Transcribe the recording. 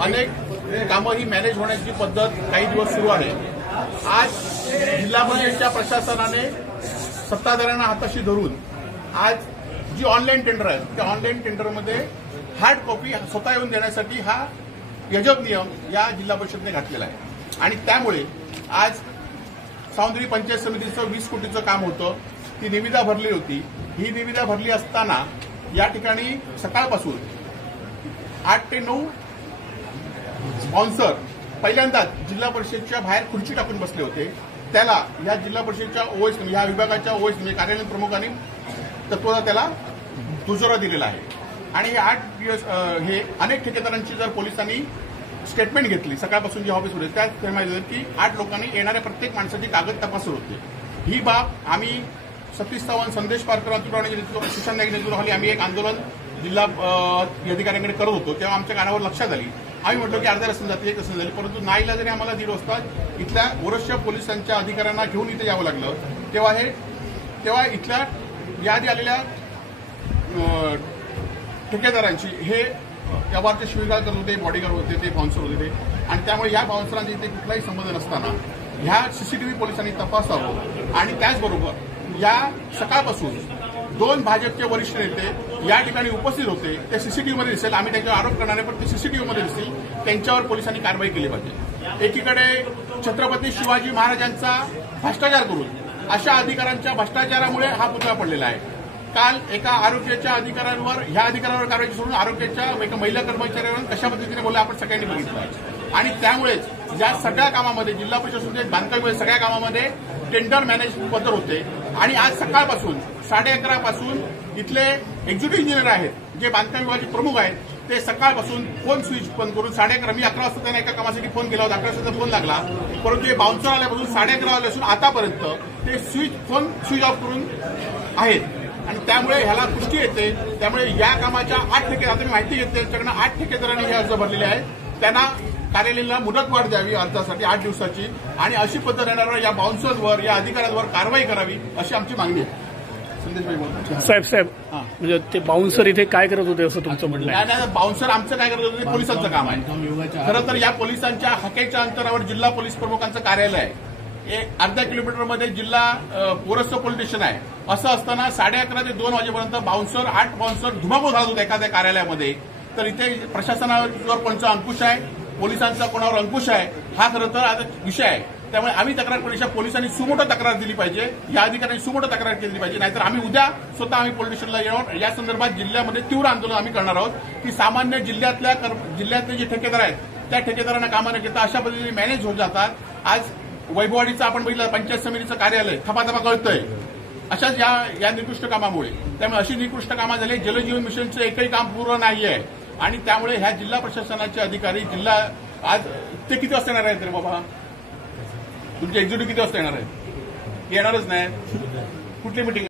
अनेक कामं ही मॅनेज होण्याची पद्धत काही दिवस सुरू आहे। आज जिल्हा परिषदेच्या प्रशासनाने सत्ताधाऱ्यांना हाताशी धरून आज जी ऑनलाईन टेंडर आहे त्या ऑनलाईन टेंडरमध्ये हार्ड कॉपी स्वतः येऊन देण्यासाठी हा यजक नियम या जिल्हा परिषदेने घातलेला आहे। आणि त्यामुळे आज सावंतवाडी पंचायत समितीचं 20 कोटीचं काम होतं, ती निविदा भरली होती। ही निविदा भरली असताना या ठिकाणी सकाळपासून 8 ते 9 स्पॉन्सर पहिल्यांदाच जिल्हा परिषदेच्या बाहेर खुर्ची टाकून बसले होते। त्याला या जिल्हा परिषदेच्या ओएस या विभागाच्या ओएस म्हणजे कार्यालयीन प्रमुखांनी तत्वता त्याला दुजोरा दिलेला आहे। आणि हे 8 दिवस हे अनेक ठेकेदारांची जर पोलिसांनी स्टेटमेंट घेतली सकाळपासून जी ऑफिस होते त्यात माहिती की 8 लोकांनी येणाऱ्या प्रत्येक माणसाची कागद तपासत होते। ही बाब आम्ही सतीश चव्हाण, संदेश पारकर, सुशांत नाईक नेतृत्वाखाली आम्ही एक आंदोलन जिल्हा अधिकाऱ्यांकडे करत होतो, तेव्हा आमच्या कानावर लक्षात आली। आम्ही म्हटलं की अर्ध्या रस्त्याने जाते, एक रस्त्याने झाली, परंतु नाईला जरी आम्हाला 1:30 वाजता इथल्या वरिष्ठ पोलिसांच्या अधिकाऱ्यांना घेऊन इथे यावं लागलं। तेव्हा इथल्या यादी आलेल्या ठेकेदारांची हे व्यवहारचे शिवीगाळ करत होते, बॉडीगार्ड होते, ते बाउन्सर होते आणि त्यामुळे या बाउन्सरांचा इथे कुठलाही संबंध नसताना ह्या सीसीटीव्ही पोलिसांनी तपासावं। आणि त्याचबरोबर या सकाळपासून 2 भाजपचे वरिष्ठ नेते या ठिकाणी उपस्थित होते, ते सीसीटीव्हीमध्ये दिसेल, आम्ही त्यांच्यावर आरोप करणार नाही पण ते सीसीटीव्हीमध्ये दिसेल, त्यांच्यावर पोलिसांनी कारवाई केली पाहिजे। एकीकडे छत्रपती शिवाजी महाराजांचा भ्रष्टाचार करून अशा अधिकाऱ्यांच्या भ्रष्टाचारामुळे हा पुतळा पडलेला आहे। काल एका आरोग्याच्या अधिकाऱ्यांवर ह्या अधिकाऱ्यांवर कारवाई सोडून आरोग्याच्या एका महिला कर्मचाऱ्यांवर कशा पद्धतीने बोलला आपण सगळ्यांनी बघितलं। आणि त्यामुळेच या सगळ्या कामामध्ये जिल्हा प्रशासनाच्या बांधकाम सगळ्या कामामध्ये टेंडर मॅनेज पद्धत होते। आणि आज सकाळपासून 11:30 पासून इथले एक्झिक्युटिव्ह इंजिनियर आहेत जे बांधकाम विभागाचे प्रमुख आहेत, ते सकाळपासून फोन स्विच बंद करून 11:30 मी 11 वाजता त्यांना एका कामासाठी फोन केला होता, 11 वाजता फोन लागला, परंतु हे बाउन्सर आल्यापासून 11:30 वाजल्यापासून आतापर्यंत ते फोन स्विच ऑफ करून आहेत। आणि त्यामुळे ह्याला पुष्टी येते। त्यामुळे या कामाच्या 8 ठेकेदार माहिती घेतली, त्यांच्याकडनं 8 ठेकेदारांनी हे अर्ज भरलेले आहेत, त्यांना कार्यालयाला मुदतवाढ द्यावी अर्जासाठी 8 दिवसाची आणि अशी पद्धत येणाऱ्या या बाउन्सरवर या अधिकाऱ्यांवर कारवाई करावी अशी आमची मागणी आहे। साहेब म्हणजे ते बाउन्सर इथे काय करत होते असं तुमचं म्हणणं आहे? नाही, बाउन्सर आमचं काय करत होते ते पोलिसांचं काम आहे। खरं तर या पोलिसांच्या हाकेच्या अंतरावर जिल्हा पोलीस प्रमुखांचं कार्यालय आहे, एक अर्धा किलोमीटरमध्ये जिल्हा पोरस्त पोलीस स्टेशन आहे। असं असताना 11:30 ते 2 वाजेपर्यंत 8 बाउन्सर धुमाकूळ घालत होते एखाद्या कार्यालयामध्ये। तर इथे प्रशासनावर कोणचा अंकुश आहे, पोलिसांचा कोणावर अंकुश आहे, हा खरं तर आता विषय आहे। त्यामुळे आम्ही तक्रार करू, पोलिसांनी सुमोटो तक्रार दिली पाहिजे, या अधिकाऱ्यांनी सुमोटो तक्रार केली पाहिजे, नाहीतर आम्ही उद्या स्वतः आम्ही पोलीस स्टेशनला येणार। या संदर्भात जिल्ह्यामध्ये तीव्र आंदोलन आम्ही करणार आहोत की सामान्य जिल्ह्यातले जे ठेकेदार आहेत त्या ठेकेदारांना कामाने घेता अशा पद्धतीने मॅनेज होत जातात। आज वैभववाडीचं आपण बघितलं, पंचायत समितीचं कार्यालय थपाथपा कळतंय अशाच या निकृष्ट कामामुळे। त्यामुळे अशी निकृष्ट कामं झाली, जलजीवन मिशनचं एकही काम पूर्ण नाहीये। आणि त्यामुळे ह्या जिल्हा प्रशासनाचे अधिकारी आज ते किती वाजता येणार आहेत रे बाबा? तुमचे एक्झिक्युटिव्ह किती वाजता येणार आहे? येणारच नाही, कुठली मिटिंग